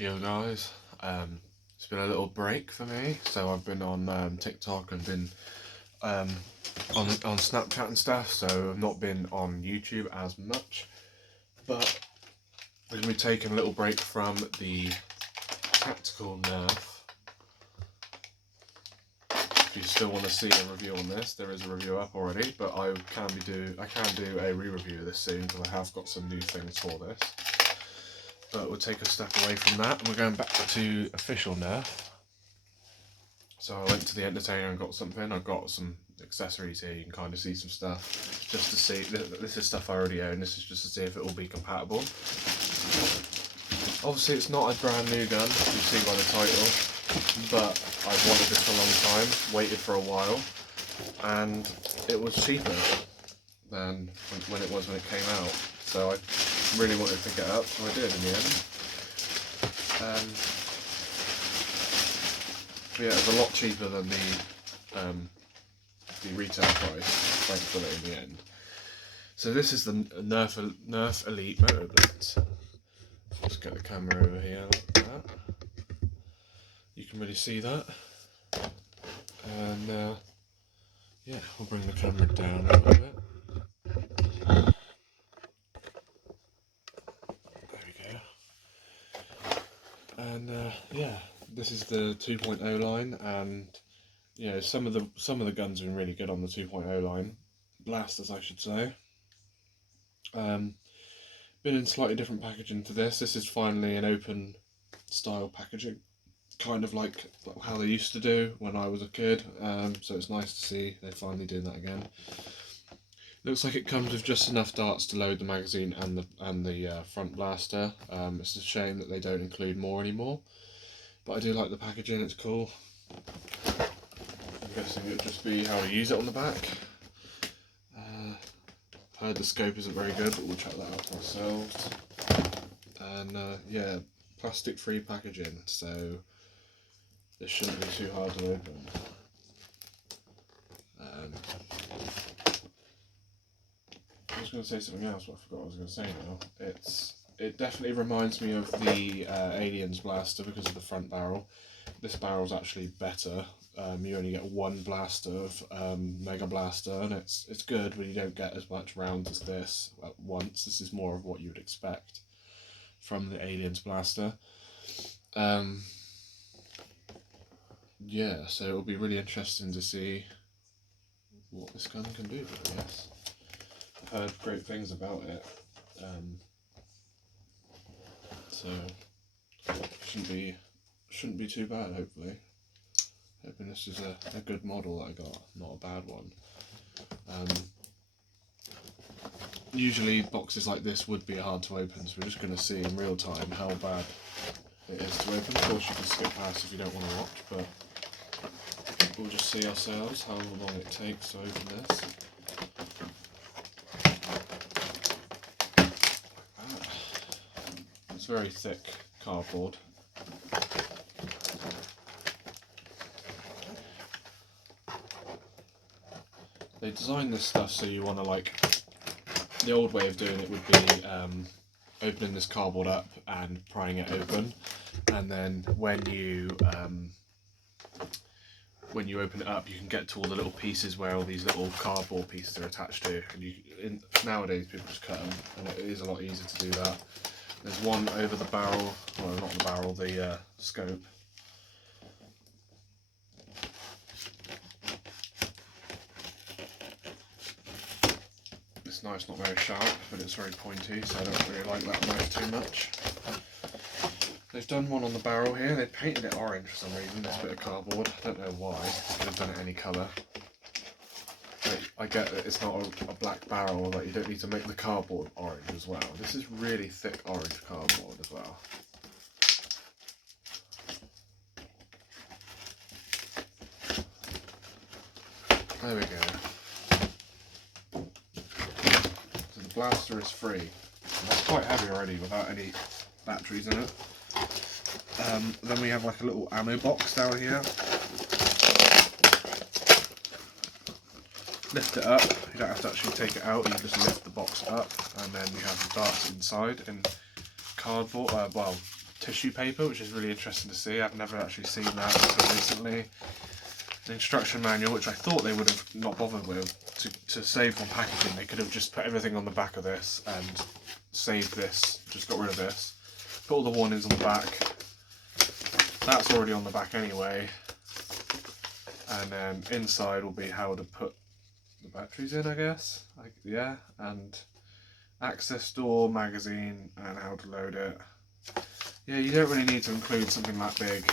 Yo guys, it's been a little break for me, so I've been on TikTok and been on Snapchat and stuff, so I've not been on YouTube as much, but we're going to be taking a little break from the tactical Nerf. If you still want to see a review on this, there is a review up already, but I can do a re-review of this soon because I have got some new things for this. But we'll take a step away from that and we're going back to official Nerf. So I went to the entertainer and got something. I got some accessories here, you can kind of see some stuff. Just to see, this is stuff I already own, this is just to see if it will be compatible. Obviously it's not a brand new gun, you see by the title, but I've wanted this for a long time, waited for a while, and it was cheaper than when it was when it came out. So I really wanted to pick it up, so I did in the end. But yeah, it was a lot cheaper than the retail price, thankfully, in the end. So this is the Nerf Elite Motoblitz. Let's get the camera over here like that. You can really see that. And yeah, we'll bring the camera down a little bit. And yeah, this is the 2.0 line, and you know, some of the guns have been really good on the 2.0 line, blasters I should say. Been in slightly different packaging to this. This is finally an open style packaging, kind of like how they used to do when I was a kid. So it's nice to see they're finally doing that again. Looks like it comes with just enough darts to load the magazine and the front blaster. It's a shame that they don't include more anymore, but I do like the packaging, it's cool. I'm guessing it'll just be how to use it on the back. Heard the scope isn't very good, but we'll check that out for ourselves. And yeah, plastic free packaging, so this shouldn't be too hard to open. I was going to say something else, but I forgot what I was going to say now. It definitely reminds me of the Aliens blaster because of the front barrel. This barrel's actually better. You only get one blaster of Mega Blaster, and it's good, but you don't get as much rounds as this at once. This is more of what you would expect from the Aliens blaster. Yeah, so it'll be really interesting to see what this gun can do, I guess. I've heard great things about it, so shouldn't be too bad, hopefully. Hoping this is a good model that I got, not a bad one. Usually boxes like this would be hard to open, so we're just going to see in real time how bad it is to open. Of course you can skip past if you don't want to watch, but we'll just see ourselves how long it takes to open this. It's very thick cardboard. They designed this stuff so you want to, like, the old way of doing it would be opening this cardboard up and prying it open, and then when you open it up you can get to all the little pieces where all these little cardboard pieces are attached to, and nowadays people just cut them, and it is a lot easier to do that. There's one over the barrel, well not the barrel, the scope. It's nice, not very sharp, but it's very pointy, so I don't really like that knife too much. They've done one on the barrel here. They painted it orange for some reason, this bit of cardboard. I don't know why. They could have done it any colour. But I get that it's not a black barrel, that you don't need to make the cardboard orange as well. This is really thick orange cardboard as well. There we go. So the blaster is free. That's quite heavy already without any batteries in it. Then we have like a little ammo box down here. Lift it up, you don't have to actually take it out, you just lift the box up, and then you have the darts inside in cardboard, well, tissue paper, which is really interesting to see. I've never actually seen that until recently. An instruction manual, which I thought they would have not bothered with to save on packaging. They could have just put everything on the back of this and saved this, just got rid of this. Put all the warnings on the back. That's already on the back anyway. And then inside will be how to put the batteries in, I guess. Yeah, and access door, magazine, and how to load it. Yeah, you don't really need to include something that big.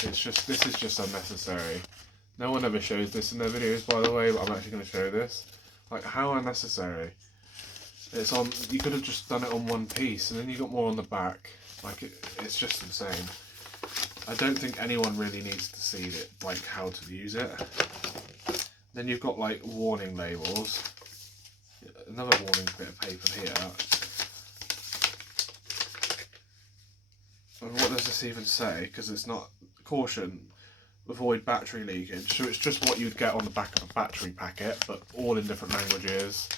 This is just unnecessary. No one ever shows this in their videos, by the way, but I'm actually going to show this. Like, how unnecessary. It's on. You could have just done it on one piece, and then you got more on the back. Like, it's just insane. I don't think anyone really needs to see it, like how to use it. Then you've got like warning labels. Another warning bit of paper here. And what does this even say? Because it's not caution, avoid battery leakage. So it's just what you'd get on the back of a battery packet, but all in different languages.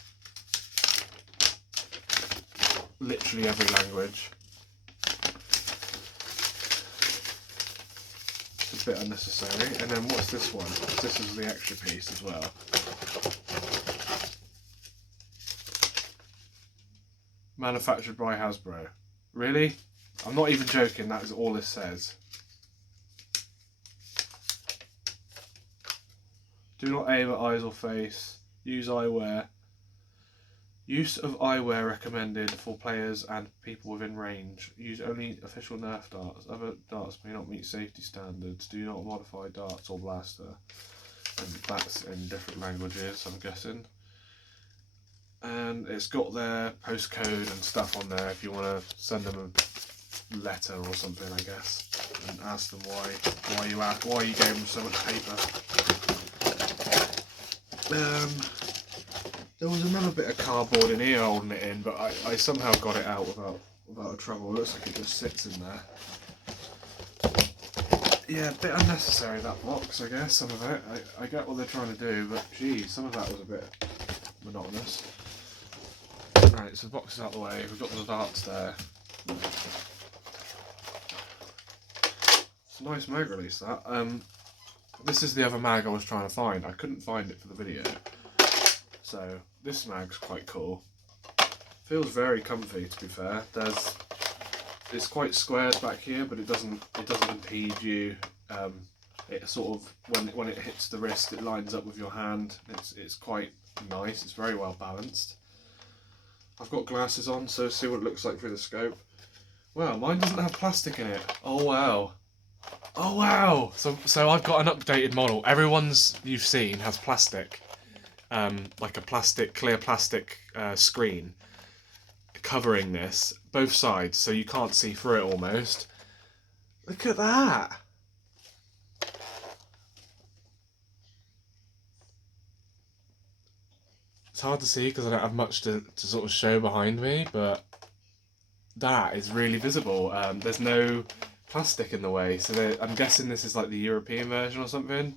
Literally every language. It's a bit unnecessary. And then what's this one? This is the extra piece as well. Manufactured by Hasbro. Really? I'm not even joking, that is all this says. Do not aim at eyes or face. Use eyewear. Use of eyewear recommended for players and people within range. Use only official Nerf darts. Other darts may not meet safety standards. Do not modify darts or blaster. And that's in different languages, I'm guessing. And it's got their postcode and stuff on there if you want to send them a letter or something, I guess, and ask them why you gave them so much paper. There was another bit of cardboard in here holding it in, but I somehow got it out without a trouble. It looks like it just sits in there. Yeah, a bit unnecessary, that box, I guess, some of it. I get what they're trying to do, but geez, some of that was a bit monotonous. Right, so the box is out of the way, we've got the darts there. It's a nice mag release, that. This is the other mag I was trying to find. I couldn't find it for the video. So, this mag's quite cool. Feels very comfy, to be fair. It's quite squared back here, but it doesn't impede you. It sort of, when it hits the wrist, it lines up with your hand. It's quite nice. It's very well balanced. I've got glasses on, so see what it looks like through the scope. Wow, mine doesn't have plastic in it. Oh wow. Oh wow! So I've got an updated model. Everyone's you've seen has plastic. Like a clear plastic screen covering this, both sides, so you can't see through it almost. Look at that! It's hard to see because I don't have much to sort of show behind me, but that is really visible. There's no plastic in the way, so I'm guessing this is like the European version or something.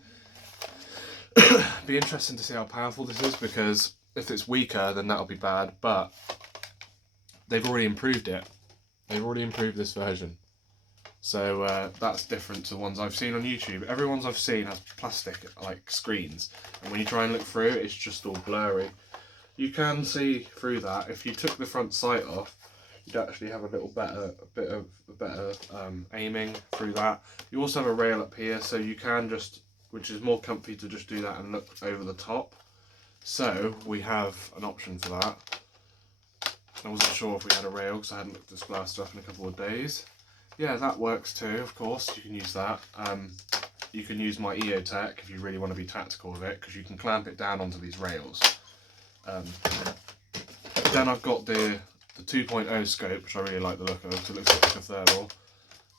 Be interesting to see how powerful this is, because if it's weaker then that'll be bad, but they've already improved it. They've already improved this version. So that's different to the ones I've seen on YouTube. Every ones I've seen has plastic like screens, and when you try and look through it's just all blurry. You can see through that. If you took the front sight off, you'd actually have a bit of better aiming through that. You also have a rail up here, so you can just, which is more comfy to just do that and look over the top. So we have an option for that. I wasn't sure if we had a rail because I hadn't looked this blaster up in a couple of days. Yeah, that works too, of course, you can use that. You can use my EOTech if you really want to be tactical with it, because you can clamp it down onto these rails. Then I've got the 2.0 scope, which I really like the look of, because it looks like a thermal.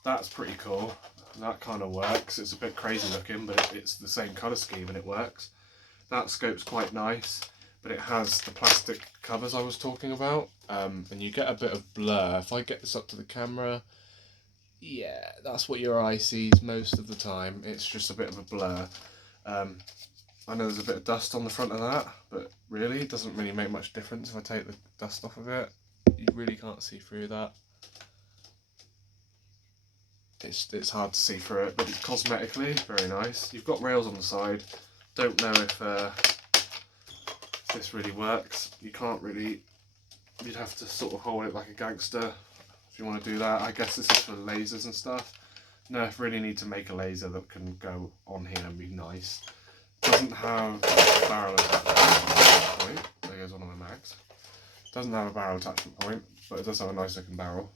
That's pretty cool. That kind of works. It's a bit crazy looking, but it's the same colour scheme and it works. That scope's quite nice, but it has the plastic covers I was talking about, and you get a bit of blur. If I get this up to the camera, yeah, that's what your eye sees most of the time. It's just a bit of a blur. I know there's a bit of dust on the front of that, but really, it doesn't really make much difference if I take the dust off of it. You really can't see through that. It's hard to see through it, but cosmetically, very nice. You've got rails on the side. Don't know if this really works. You can't really, you'd have to sort of hold it like a gangster if you want to do that. I guess this is for lasers and stuff. Nerf really need to make a laser that can go on here and be nice. Doesn't have a barrel attachment point. There goes one of my mags. Doesn't have a barrel attachment point, but it does have a nice looking barrel.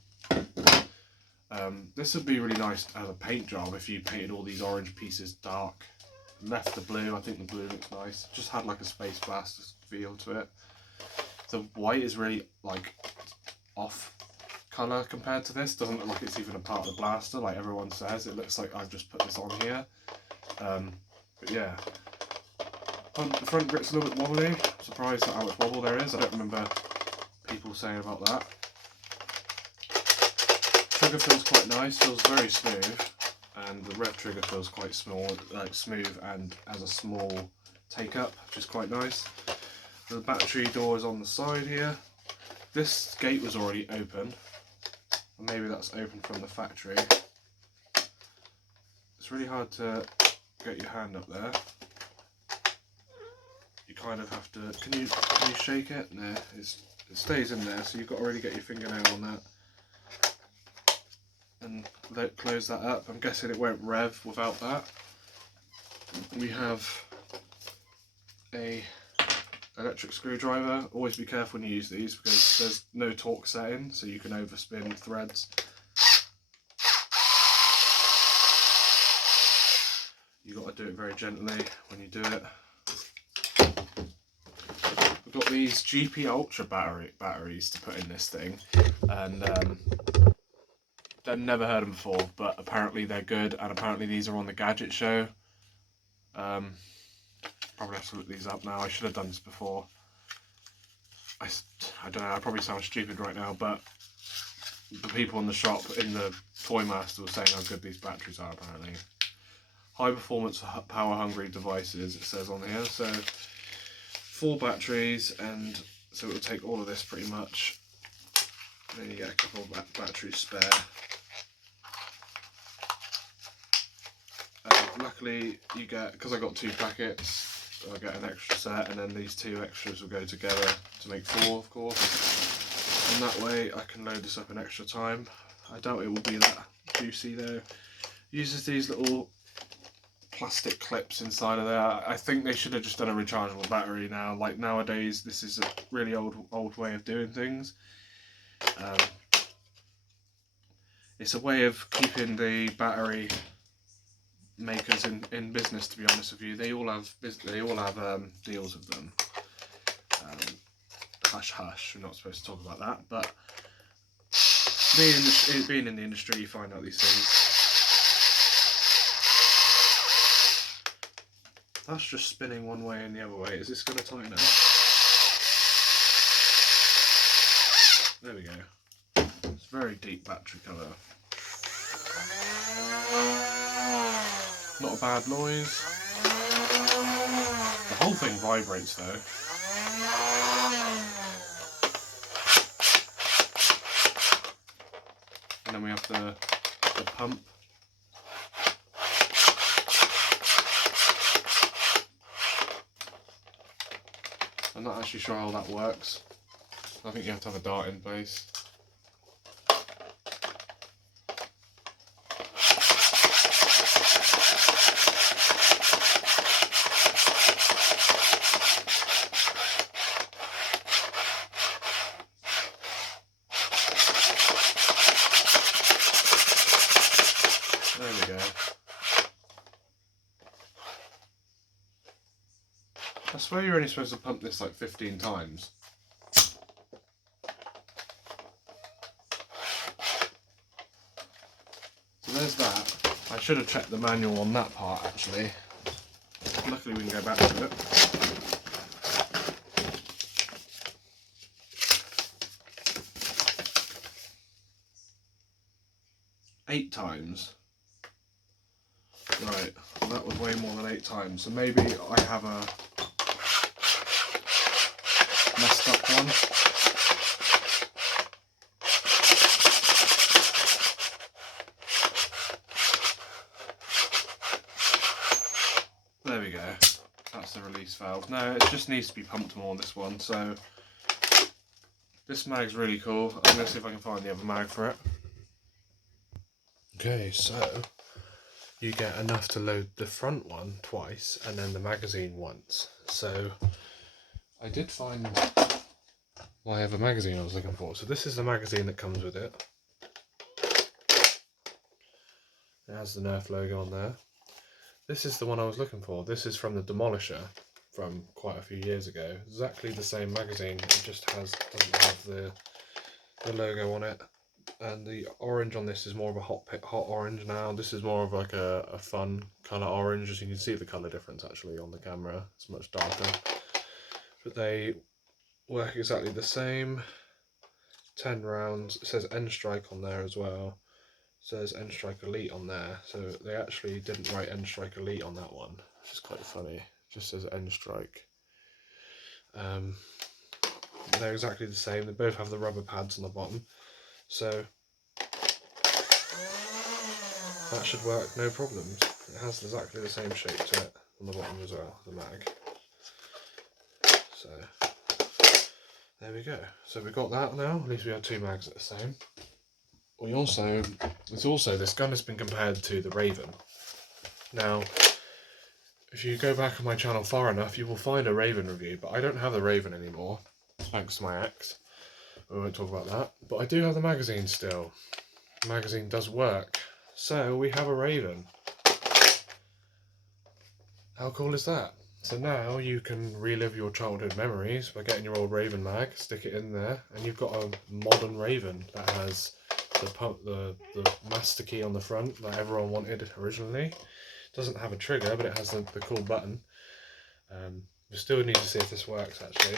This would be really nice as a paint job if you painted all these orange pieces dark. Left the blue, I think the blue looks nice. Just had like a Space Blast feel to it. The white is really like off colour compared to this. Doesn't look like it's even a part of the blaster like everyone says. It looks like I've just put this on here. But yeah. The front grip's a little bit wobbly. I'm surprised at how much wobble there is. I don't remember people saying about that. Trigger feels quite nice, feels very smooth, and the red trigger feels quite small, like smooth, and has a small take up, which is quite nice. The battery door is on the side here. This gate was already open, or maybe that's open from the factory. It's really hard to get your hand up there. You kind of have to. Can you shake it? No, it stays in there, so you've got to really get your fingernail on that. And close that up. I'm guessing it won't rev without that. We have a electric screwdriver. Always be careful when you use these because there's no torque setting, so you can overspin threads. You've got to do it very gently when you do it. We've got these GP Ultra batteries to put in this thing, and I've never heard them before, but apparently they're good, and apparently these are on the gadget show. Probably have to look these up now. I should have done this before. I don't know, I probably sound stupid right now, but the people in the shop, in the Toy Master, were saying how good these batteries are apparently. High performance power hungry devices, it says on here. So 4 batteries, and so it will take all of this pretty much. Then you get a couple of batteries spare. Luckily you get, because I got 2 packets, I get an extra set, and then these 2 extras will go together to make 4, of course. And that way I can load this up in extra time. I doubt it will be that juicy though. Uses these little plastic clips inside of there. I think they should have just done a rechargeable battery now. Like nowadays, this is a really old way of doing things. It's a way of keeping the battery makers in business, to be honest with you. They all have deals with them. Hush hush, we're not supposed to talk about that, but being in the industry, you find out these things. That's just spinning one way and the other way. Is this going to tighten up? There we go. It's very deep battery colour. Not a bad noise. The whole thing vibrates though. And then we have the pump. I'm not actually sure how that works. I think you have to have a dart in place. There we go. I swear you're only supposed to pump this like 15 times. So there's that. I should have checked the manual on that part actually. Luckily we can go back to it. Eight times. Right, well, that was way more than 8 times. So maybe I have a messed up one. valve. No, it just needs to be pumped more on this one. So this mag's really cool. I'm going to see if I can find the other mag for it. Okay, so you get enough to load the front one twice and then the magazine once. So I did find my other magazine I was looking for. So this is the magazine that comes with it. It has the Nerf logo on there. This is the one I was looking for. This is from the Demolisher from quite a few years ago. Exactly the same magazine. It just doesn't have the logo on it. And the orange on this is more of a hot orange now. This is more of like a fun colour orange. As you can see the colour difference actually on the camera. It's much darker. But they work exactly the same. 10 rounds. It says N-Strike on there as well. It says N-Strike Elite on there. So they actually didn't write N-Strike Elite on that one, which is quite funny. It just says N-Strike. They're exactly the same. They both have the rubber pads on the bottom. So that should work no problems. It has exactly the same shape to it on the bottom as well, the mag. So there we go. So we got that now. At least we have two mags at the same. This gun has been compared to the Raven. Now, if you go back on my channel far enough, you will find a Raven review, but I don't have the Raven anymore, thanks to my ex. We won't talk about that. But I do have the magazine still. The magazine does work. So we have a Raven. How cool is that? So now you can relive your childhood memories by getting your old Raven mag, stick it in there, and you've got a modern Raven that has the master key on the front that everyone wanted originally. It doesn't have a trigger, but it has the cool button. We still need to see if this works actually.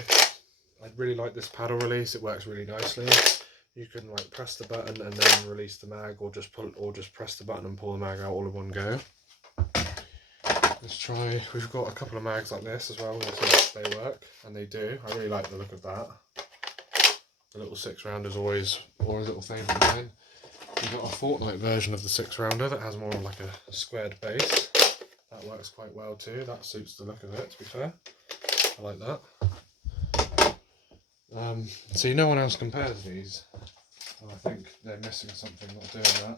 I really like this paddle release. It works really nicely. You can like press the button and then release the mag, or just press the button and pull the mag out all in one go. Let's try. We've got a couple of mags like this as well. We'll see if they work, and they do. I really like the look of that. The little 6-rounder is always a little favourite of mine. We've got a Fortnite version of the 6-rounder that has more like a squared base. That works quite well too. That suits the look of it, to be fair. I like that. See, no one else compares these. And I think they're missing something not doing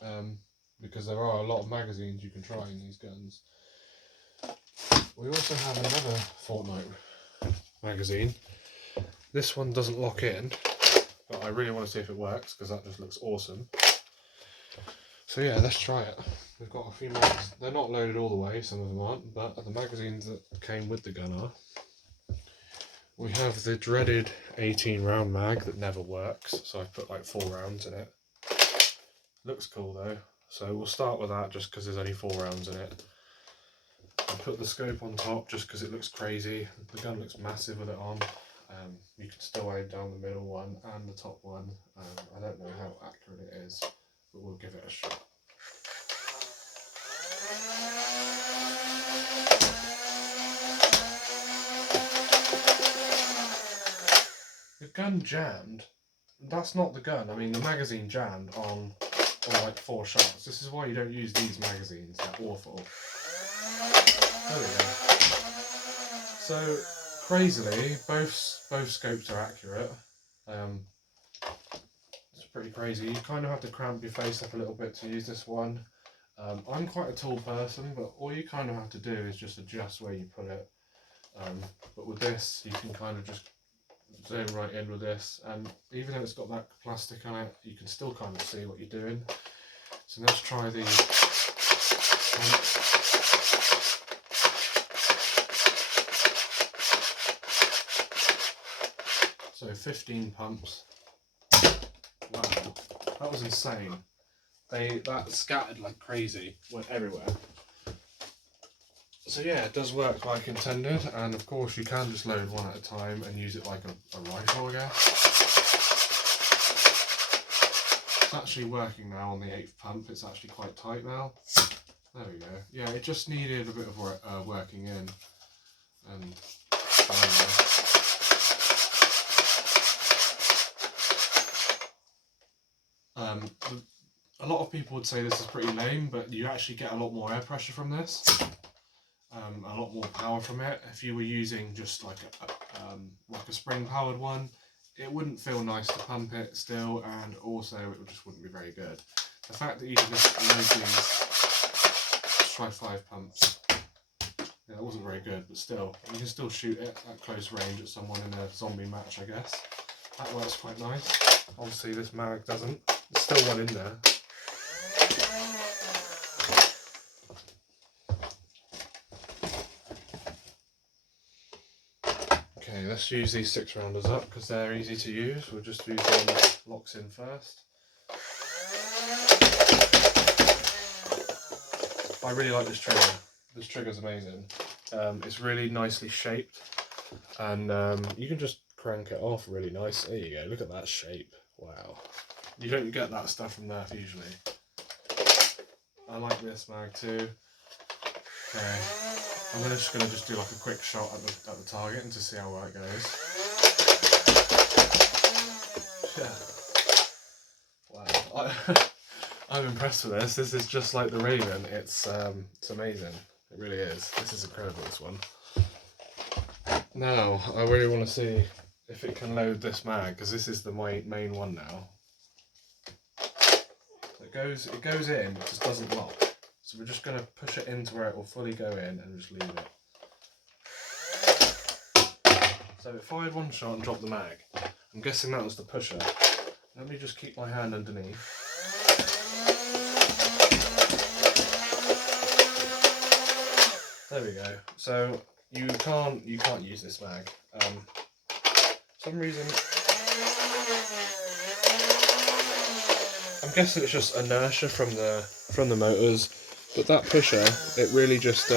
that. Because there are a lot of magazines you can try in these guns. We also have another Fortnite magazine. This one doesn't lock in, but I really want to see if it works because that just looks awesome. So yeah, let's try it. We've got a few mags. They're not loaded all the way, some of them aren't, but the magazines that came with the gun are. We have the dreaded 18 round mag that never works, so I've put like 4 rounds in it. Looks cool though, so we'll start with that just because there's only 4 rounds in it. I put the scope on top just because it looks crazy. The gun looks massive with it on. You can still aim down the middle one and the top one. I don't know how accurate it is, but we'll give it a shot. The gun jammed. That's not the gun. I mean, the magazine jammed on like 4 shots. This is why you don't use these magazines. They're awful. There we go. So, crazily, both scopes are accurate. It's pretty crazy. You kind of have to cramp your face up a little bit to use this one. I'm quite a tall person, but all you kind of have to do is just adjust where you put it. But with this, you can kind of just zoom right in with this, and even though it's got that plastic on it, you can still kind of see what you're doing. So let's try the So 15 pumps. Wow, that was insane. That scattered like crazy, went everywhere. So yeah, it does work like intended, and of course you can just load one at a time and use it like a rifle, I guess. It's actually working now on the 8th pump. It's actually quite tight now. There we go. Yeah, it just needed a bit of working in, and a lot of people would say this is pretty lame, but you actually get a lot more air pressure from this. a lot more power from it. If you were using just like a spring powered one, it wouldn't feel nice to pump it still, and also it just wouldn't be very good. The fact that you can just load these, let's try 5 pumps. Yeah, that wasn't very good, but still, you can still shoot it at close range at someone in a zombie match, I guess. That works quite nice. Obviously this mag doesn't. There's still one in there. Okay, let's use these 6-rounders up because they're easy to use. We'll just use the one that locks in first. I really like this trigger. This trigger's amazing. It's really nicely shaped, and you can just crank it off really nice. There you go, look at that shape. Wow. You don't get that stuff from Nerf usually. I like this mag too. Okay. I'm just going to do like a quick shot at the target and to see how well it goes. Yeah. Wow. I'm impressed with this. This is just like the Raven. It's amazing. It really is. This is incredible, this one. Now, I really want to see if it can load this mag, because this is the main one now. It goes in, it just doesn't lock. So we're just going to push it into where it will fully go in and just leave it. So it fired one shot and dropped the mag. I'm guessing that was the pusher. Let me just keep my hand underneath. There we go. So you can't use this mag. For some reason, I'm guessing it's just inertia from the motors. But that pusher, it really just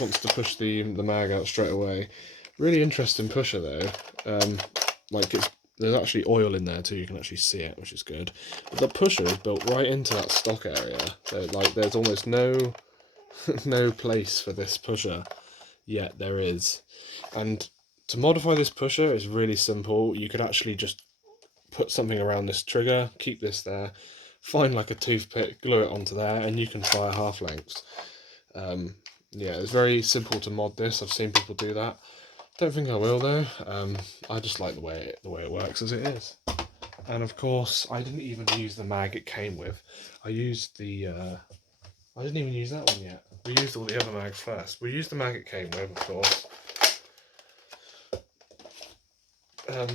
wants to push the mag out straight away. Really interesting pusher though. Like there's actually oil in there too. You can actually see it, which is good. But the pusher is built right into that stock area. So like there's almost no place for this pusher, yet there is. And to modify this pusher is really simple. You could actually just put something around this trigger, keep this there, find like a toothpick, glue it onto there, and you can fire half lengths. Yeah, it's very simple to mod this. I've seen people do that. Don't think I will though. I just like the way it works as it is. And of course, I didn't even use the mag it came with. I used the. I didn't even use that one yet. We used all the other mags first. We used the mag it came with, of course.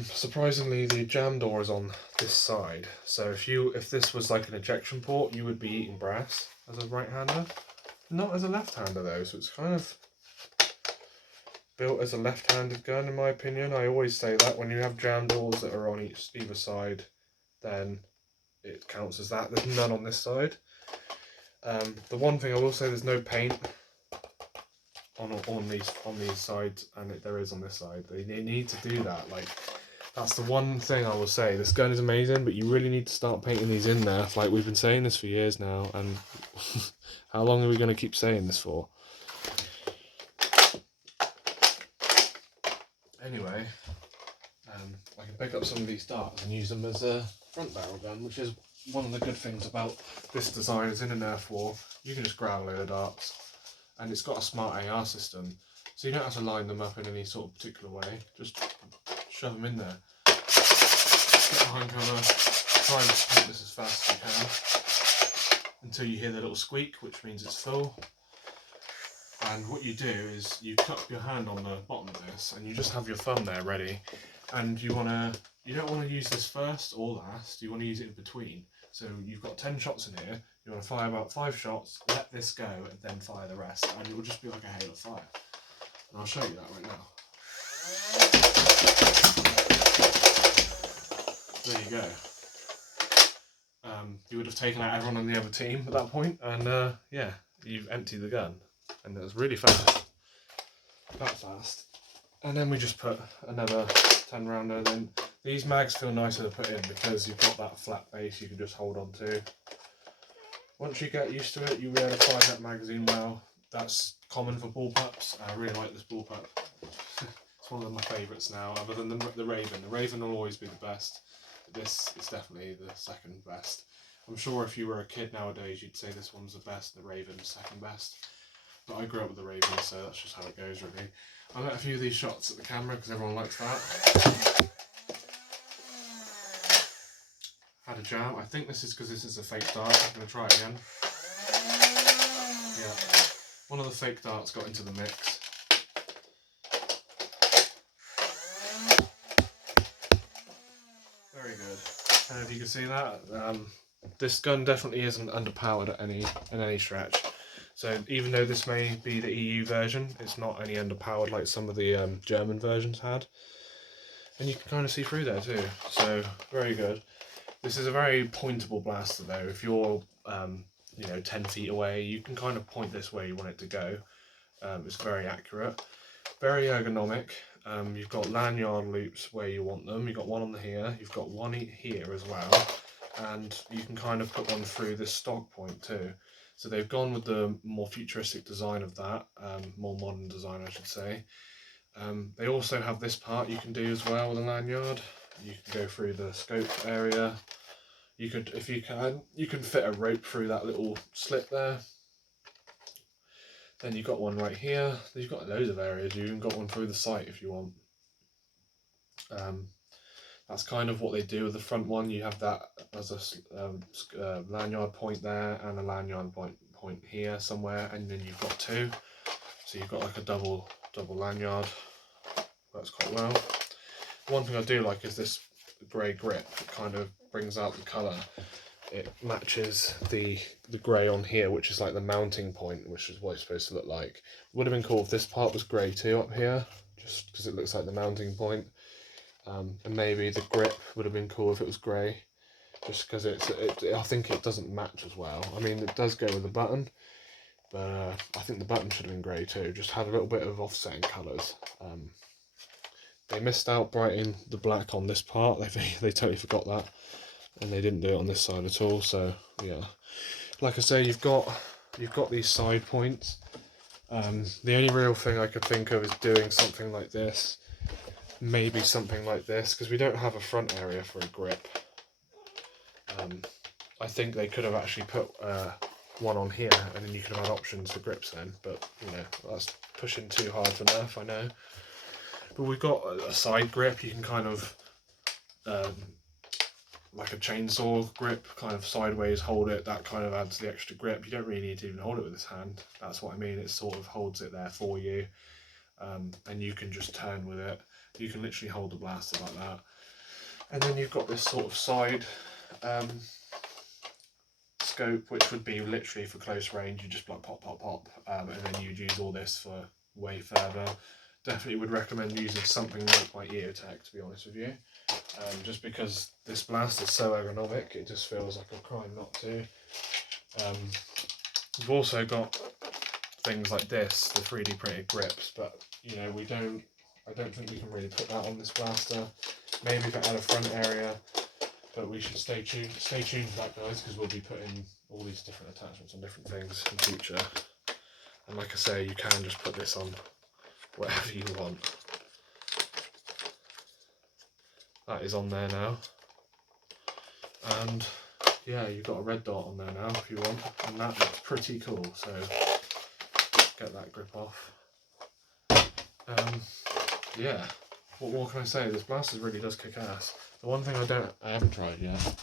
Surprisingly, the jam door is on this side. So if this was like an ejection port, you would be eating brass as a right-hander. Not as a left-hander though, so it's kind of built as a left-handed gun in my opinion. I always say that when you have jam doors that are on either side, then it counts as that. There's none on this side. The one thing I will say, there's no paint on these sides, and there is on this side. They need to do that. Like, that's the one thing I will say. This gun is amazing, but you really need to start painting these in there. Like, we've been saying this for years now, and how long are we going to keep saying this for? Anyway, I can pick up some of these darts and use them as a front barrel gun, which is one of the good things about this design. Is in a Nerf war, you can just grab a load of darts, and it's got a smart AR system, so you don't have to line them up in any sort of particular way. Just shove them in there. Get behind cover, try and paint this as fast as you can until you hear the little squeak, which means it's full. And what you do is you cup your hand on the bottom of this, and you just have your thumb there ready. And you don't want to use this first or last. You want to use it in between. So you've got 10 shots in here. You want to fire about 5 shots, let this go, and then fire the rest, and it will just be like a hail of fire. And I'll show you that right now. There you go. You would have taken out everyone on the other team at that point, and yeah, you've emptied the gun. And it was really fast. That fast. And then we just put another 10 rounder in. These mags feel nicer to put in because you've got that flat base you can just hold on to. Once you get used to it, you'll be able to fire that magazine well. That's common for bullpups. I really like this bullpup. It's one of my favourites now, other than the Raven. The Raven will always be the best, but this is definitely the second best. I'm sure if you were a kid nowadays, you'd say this one's the best, the Raven's second best. But I grew up with the Ravens, so that's just how it goes, really. I let a few of these shots at the camera because everyone likes that. Had a jam. I think this is because this is a fake dart. I'm going to try it again. Yeah. One of the fake darts got into the mix. Very good. And if you can see that, this gun definitely isn't underpowered at any stretch. So even though this may be the EU version, it's not any underpowered like some of the German versions had. And you can kind of see through there too. So very good. This is a very pointable blaster though. If you're 10 feet away, you can kind of point this where you want it to go. It's very accurate, very ergonomic. You've got lanyard loops where you want them. You've got one on the here, you've got one here as well, and you can kind of put one through this stock point too. So they've gone with the more futuristic design of that, more modern design I should say. They also have this part you can do as well with a lanyard. You can go through the scope area. You could, if you can fit a rope through that little slit there. Then you've got one right here. You've got loads of areas. You even got one through the sight if you want. That's kind of what they do with the front one. You have that as a lanyard point there and a lanyard point here somewhere, and then you've got two. So you've got like a double lanyard. Works quite well. One thing I do like is this grey grip. It kind of brings out the colour. It matches the grey on here, which is like the mounting point, which is what it's supposed to look like. Would have been cool if this part was grey too up here, just because it looks like the mounting point. And maybe the grip would have been cool if it was grey, just because I think it doesn't match as well. I mean, it does go with the button, but I think the button should have been grey too. Just had a little bit of offsetting colours. They missed out brightening the black on this part. They totally forgot that, and they didn't do it on this side at all. So yeah, like I say, you've got these side points. The only real thing I could think of is doing something like this, maybe something like this, because we don't have a front area for a grip. I think they could have actually put one on here, and then you could have had options for grips then. But that's pushing too hard for Nerf, I know. But we've got a side grip. You can kind of like a chainsaw grip, kind of sideways hold it. That kind of adds the extra grip. You don't really need to even hold it with this hand. That's what I mean. It sort of holds it there for you, and you can just turn with it. You can literally hold the blaster like that. And then you've got this sort of side scope, which would be literally for close range. You just like pop, pop, pop, and then you'd use all this for way further. Definitely would recommend using something like my EOTech, to be honest with you. Just because this blast is so ergonomic, it just feels like a crime not to. We've also got things like this, the 3D printed grips, but I don't think we can really put that on this blaster. Maybe if it had a front area, but we should stay tuned for that, guys, because we'll be putting all these different attachments on different things in future. And like I say, you can just put this on whatever you want. That is on there now, and yeah, you've got a red dot on there now if you want, and that looks pretty cool. So get that grip off. Yeah, what more can I say? This blaster really does kick ass. The one thing I haven't tried yet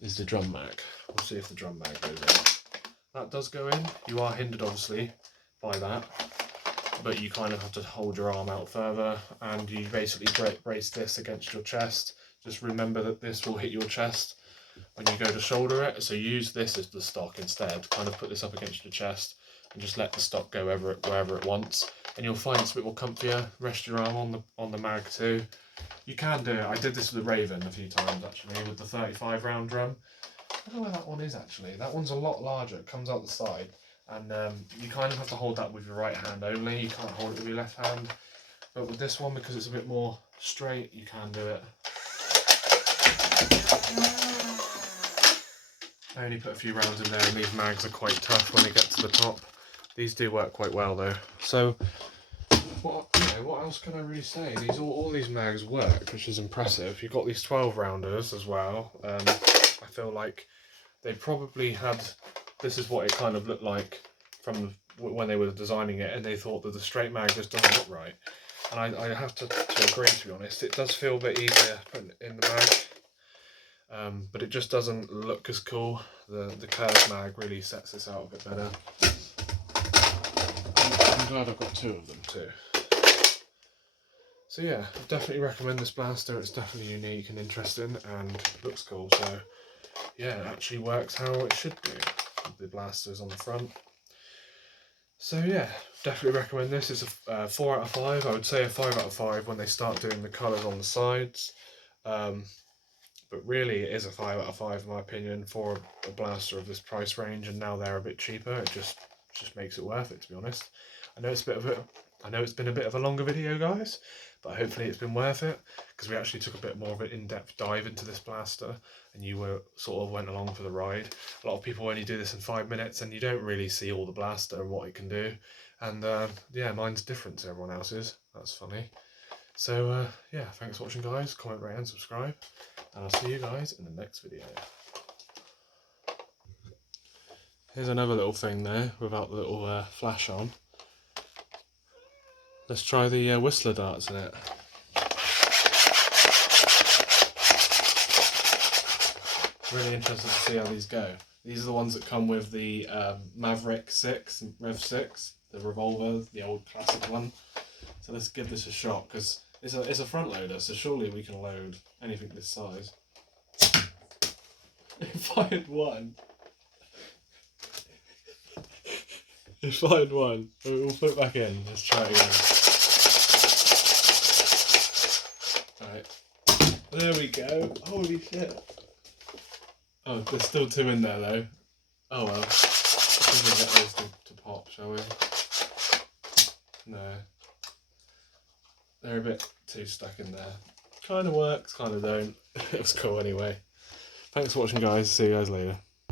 is the drum mag. We'll see if the drum mag goes in. That does go in. You are hindered obviously by that, but you kind of have to hold your arm out further, and you basically brace this against your chest. Just remember that this will hit your chest when you go to shoulder it, so use this as the stock instead. Kind of put this up against your chest and just let the stock go wherever it wants, and you'll find it's a bit more comfier. Rest your arm on the mag too. You can do it. I did this with the Raven a few times actually, with the 35 round drum. I don't know where that one is actually. That one's a lot larger. It comes out the side. And you kind of have to hold that with your right hand only. You can't hold it with your left hand. But with this one, because it's a bit more straight, you can do it. I only put a few rounds in there, and these mags are quite tough when they get to the top. These do work quite well though. So what else can I really say? All these mags work, which is impressive. You've got these 12 rounders as well. I feel like they probably had. This is what it kind of looked like from when they were designing it, and they thought that the straight mag just doesn't look right. And I have to agree, to be honest. It does feel a bit easier putting it in the mag, but it just doesn't look as cool. The curved mag really sets this out a bit better. I'm glad I've got two of them too. So yeah, I definitely recommend this blaster. It's definitely unique and interesting and looks cool. So yeah, it actually works how it should do. The blasters on the front. So yeah, definitely recommend this. It's a 4 out of 5. I would say a 5 out of 5 when they start doing the colours on the sides. But really it is a 5 out of 5 in my opinion for a blaster of this price range, and now they're a bit cheaper. It just makes it worth it, to be honest. I know it's been a bit of a longer video, guys, but hopefully it's been worth it, because we actually took a bit more of an in-depth dive into this blaster, and you went along for the ride. A lot of people only do this in 5 minutes, and you don't really see all the blaster and what it can do. And yeah, mine's different to everyone else's. That's funny. So yeah, thanks for watching, guys. Comment, rate, and subscribe, and I'll see you guys in the next video. Here's another little thing there without the little flash on. Let's try the Whistler darts in it. Really interested to see how these go. These are the ones that come with the Maverick 6, Rev 6, the revolver, the old classic one. So let's give this a shot, because it's a front loader, so surely we can load anything this size. It fired one. It fired one. We'll put it back in. Let's try it again. Alright. There we go. Holy shit. Oh, there's still 2 in there though. Oh well. Let's see if we can get those to pop, shall we? No. They're a bit too stuck in there. Kind of works, kind of don't. It was cool anyway. Thanks for watching, guys. See you guys later.